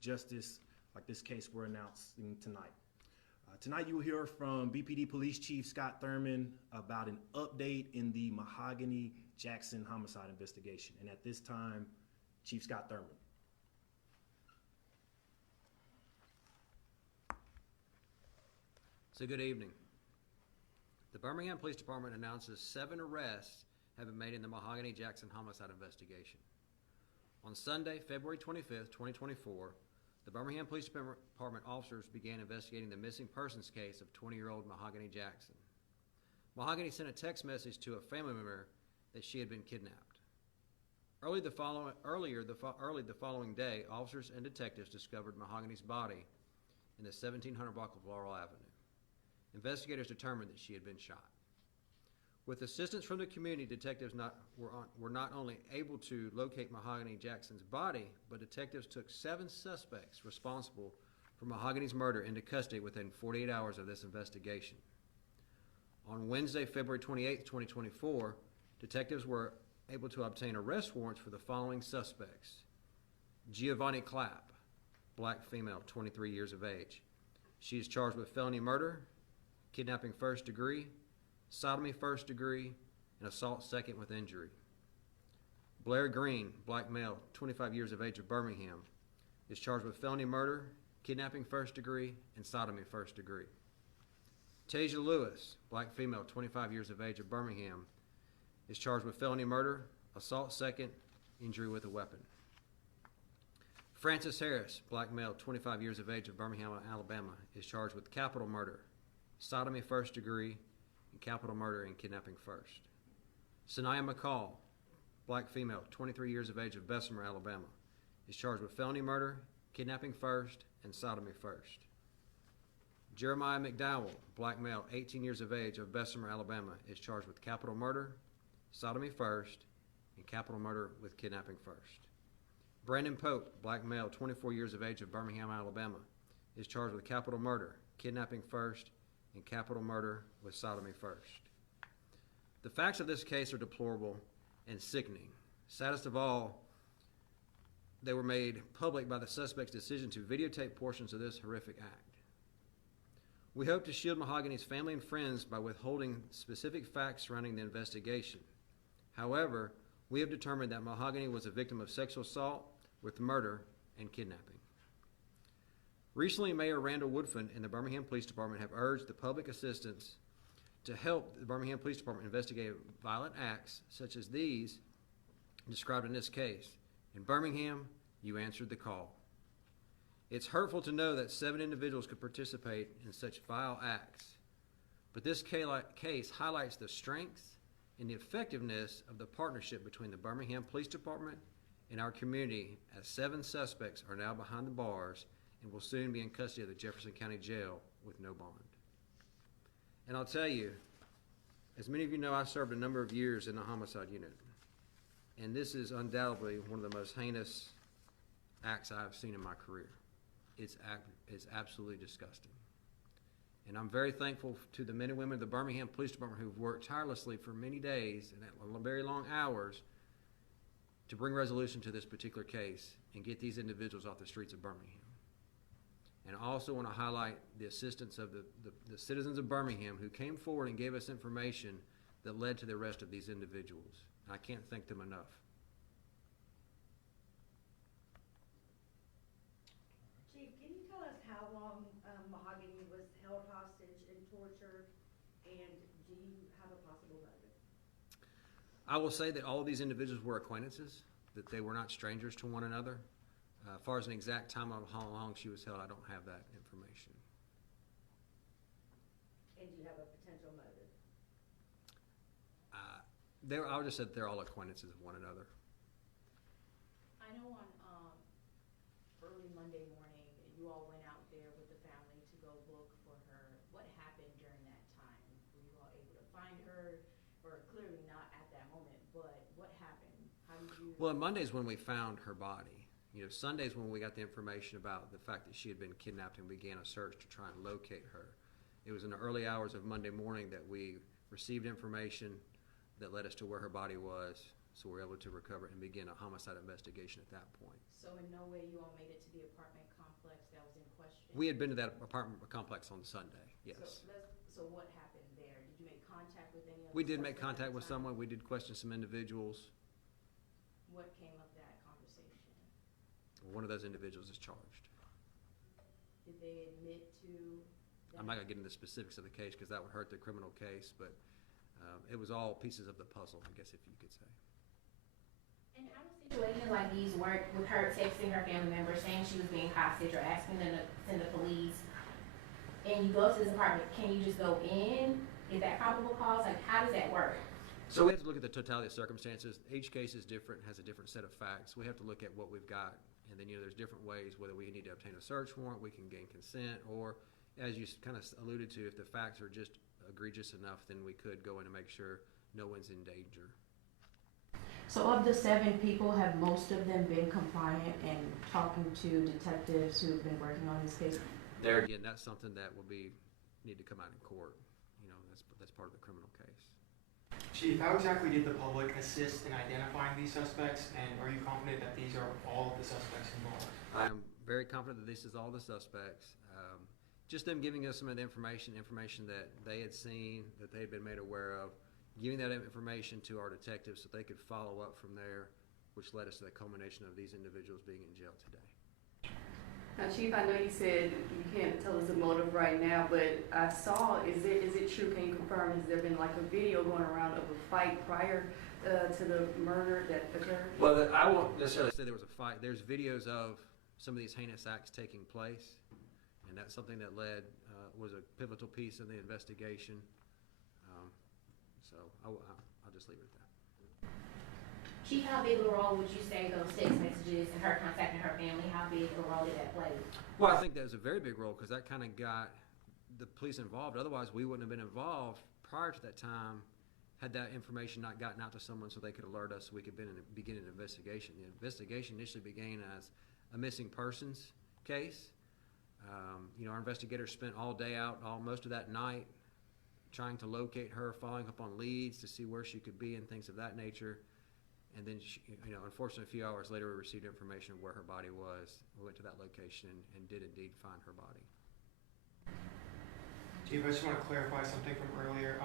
justice like this case we're announcing tonight. Tonight you will hear from BPD Police Chief Scott Thurmond about an update in the Mahogany Jackson homicide investigation. And at this time, Chief Scott Thurmond. So good evening. The Birmingham Police Department announces 7 arrests have been made in the Mahogany Jackson homicide investigation. On Sunday, February 25th, 2024, the Birmingham Police Department officers began investigating the missing persons case of 20-year-old Mahogany Jackson. Mahogany sent a text message to a family member that she had been kidnapped. Early the following day, officers and detectives discovered Mahogany's body in the 1700 block of Laurel Avenue. Investigators determined that she had been shot. With assistance from the community, detectives were not only able to locate Mahogany Jackson's body, but detectives took 7 suspects responsible for Mahogany's murder into custody within 48 hours of this investigation. On Wednesday, February 28, 2024, detectives were able to obtain arrest warrants for the following suspects. Giovanni Clapp, black female, 23 years of age. She is charged with felony murder, kidnapping first degree, sodomy first degree, and assault second with injury. Blair Green, black male, 25 years of age of Birmingham, is charged with felony murder, kidnapping first degree, and sodomy first degree. Tasia Lewis, black female, 25 years of age of Birmingham, is charged with felony murder, assault second, injury with a weapon. Francis Harris, black male, 25 years of age of Birmingham, Alabama, is charged with capital murder, sodomy first degree, and capital murder and kidnapping first. Sanaya McCall, black female, 23 years of age of Bessemer, Alabama, is charged with felony murder, kidnapping first, and sodomy first. Jeremiah McDowell, black male, 18 years of age of Bessemer, Alabama, is charged with capital murder, sodomy first, and capital murder with kidnapping first. Brandon Pope, black male, 24 years of age of Birmingham, Alabama, is charged with capital murder, kidnapping first, and capital murder with sodomy first. The facts of this case are deplorable and sickening. Saddest of all, they were made public by the suspect's decision to videotape portions of this horrific act. We hope to shield Mahogany's family and friends by withholding specific facts surrounding the investigation. However, we have determined that Mahogany was a victim of sexual assault with murder and kidnapping. Recently, Mayor Randall Woodfin and the Birmingham Police Department have urged the public assistance to help the Birmingham Police Department investigate violent acts such as these described in this case. In Birmingham, you answered the call. It's hurtful to know that 7 individuals could participate in such vile acts, but this case highlights the strength and the effectiveness of the partnership between the Birmingham Police Department and our community, as 7 suspects are now behind the bars and will soon be in custody of the Jefferson County Jail with no bond. And I'll tell you, as many of you know, I served a number of years in the homicide unit, and this is undoubtedly one of the most heinous acts I've seen in my career. It's absolutely disgusting. And I'm very thankful to the men and women of the Birmingham Police Department who've worked tirelessly for many days and at very long hours to bring resolution to this particular case and get these individuals off the streets of Birmingham. And I also want to highlight the assistance of the citizens of Birmingham who came forward and gave us information that led to the arrest of these individuals. And I can't thank them enough. Chief, can you tell us how long Mahogany was held hostage and tortured, and do you have a possible motive? I will say that all of these individuals were acquaintances, that they were not strangers to one another. As far as an exact time of how long she was held, I don't have that information. And do you have a potential motive? I would just say that they're all acquaintances of one another. I know on early Monday morning, you all went out there with the family to go look for her. What happened during that time? Were you all able to find her? Or clearly not at that moment, but what happened? How did you... Well, Monday's when we found her body. You know, Sunday's when we got the information about the fact that she had been kidnapped and began a search to try and locate her. It was in the early hours of Monday morning that we received information that led us to where her body was, so we were able to recover and begin a homicide investigation at that point. So in no way you all made it to the apartment We had been to that apartment complex on Sunday, yes. So what happened there? Did you make contact with any of the We did make suspects at contact the with time? someone, we did question some individuals. What came of that conversation? One of those individuals is charged. Did they admit to I'm not gonna get into the specifics of the case because that would hurt the criminal case, but it was all pieces of the puzzle, I guess if you could say. And how do situations like these work with her texting her family members saying she was being hostage or asking them to send the police? And you go to this apartment, can you just go in? Is that probable cause? Like, how does that work? So we have to look at the totality of circumstances. Each case is different, has a different set of facts. We have to look at what we've got, and then, there's different ways, whether we need to obtain a search warrant, we can gain consent, or, as you kind of alluded to, if the facts are just egregious enough, then we could go in and make sure no one's in danger. So of the 7 people, have most of them been compliant and talking to detectives who've been working on this case? There again, that's something that will need to come out in court. That's part of the criminal case. Chief, how exactly did the public assist in identifying these suspects, and are you confident that these are all of the suspects involved? I'm very confident that this is all the suspects. Just them giving us some of the information that they had seen, that they had been made aware of, giving that information to our detectives so they could follow up from there, which led us to the culmination of these individuals being in jail today. Now, Chief, I know you said you can't tell us the motive right now, but I saw, is it true, can you confirm, has there been like a video going around of a fight prior to the murder that occurred? Well, I won't necessarily say there was a fight. There's videos of some of these heinous acts taking place, and that's something that was a pivotal piece of the investigation. So I'll just leave it at that. Chief, how big of a role would you say those text messages and her contacting her family, how big a role did that play? Well, I think that was a very big role because that kind of got the police involved. Otherwise, we wouldn't have been involved prior to that time had that information not gotten out to someone so they could alert us so we could begin an investigation. The investigation initially began as a missing persons case. Our investigators spent all day out, most of that night, trying to locate her, following up on leads to see where she could be and things of that nature. And then, unfortunately, a few hours later, we received information of where her body was. We went to that location and did indeed find her body. Chief, I just want to clarify something from earlier.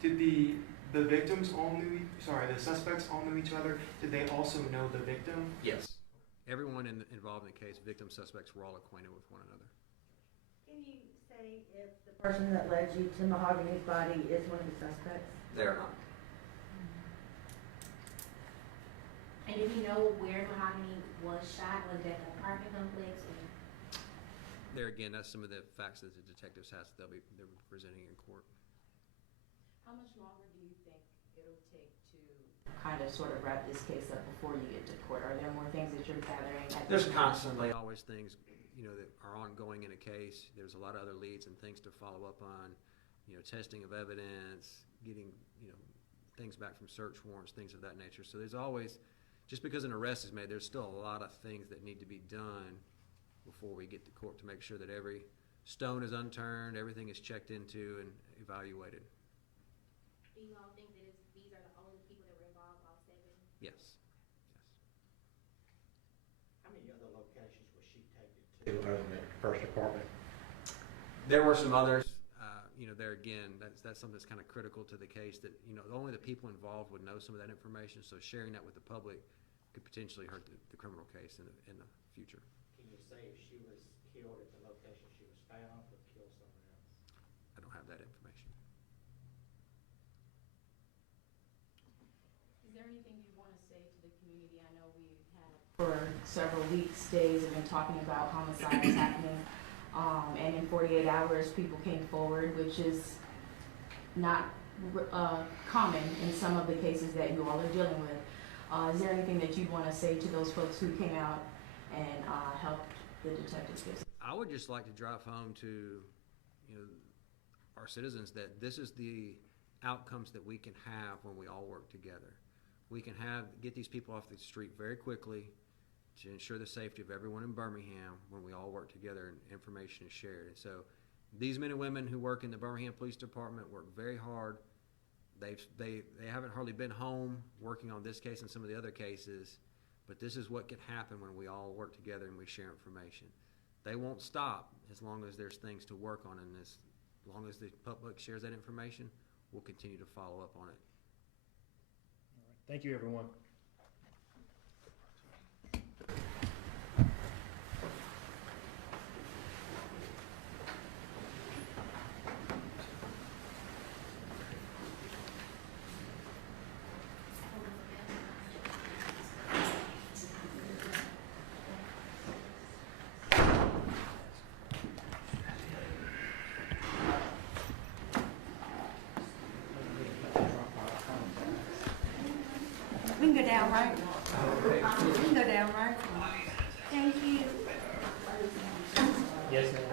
Did the victims all the suspects all knew each other? Did they also know the victim? Yes. Everyone involved in the case, victim suspects, were all acquainted with one another. Can you say if the person that led you to Mahogany's body is one of the suspects? They are not. And if you know where Mahogany was shot, was that an apartment complex? Or? There again, that's some of the facts that the detectives have they'll be presenting in court. How much longer do you think it'll take to Kind of sort of wrap this case up before you get to court. Are there more things that you're gathering? There's constantly always things, that are ongoing in a case. There's a lot of other leads and things to follow up on, testing of evidence, getting, things back from search warrants, things of that nature. So there's always, just because an arrest is made, there's still a lot of things that need to be done before we get to court to make sure that every stone is unturned, everything is checked into and evaluated. Do you all think that these are the only people that were involved, all 7? Yes. How many other locations was she taken to other than the first apartment? There were some others. There again, that's something that's kind of critical to the case that, only the people involved would know some of that information, so sharing that with the public could potentially hurt the criminal case in the future. Can you say if she was killed at the location she was found or killed somewhere else? I don't have that information. Is there anything you want to say to the community? I know we've had For several weeks, days, have been talking about homicides happening. And in 48 hours, people came forward, which is not common in some of the cases that you all are dealing with. Is there anything that you'd want to say to those folks who came out and helped the detectives get? I would just like to drive home to, our citizens that this is the outcomes that we can have when we all work together. We can get these people off the street very quickly to ensure the safety of everyone in Birmingham when we all work together and information is shared. And so these men and women who work in the Birmingham Police Department work very hard. They haven't hardly been home working on this case and some of the other cases, but this is what can happen when we all work together and we share information. They won't stop as long as there's things to work on, and as long as the public shares that information, we'll continue to follow up on it. Thank you, everyone. We can go down, right? We can go down, right? Thank you. Yes, ma'am.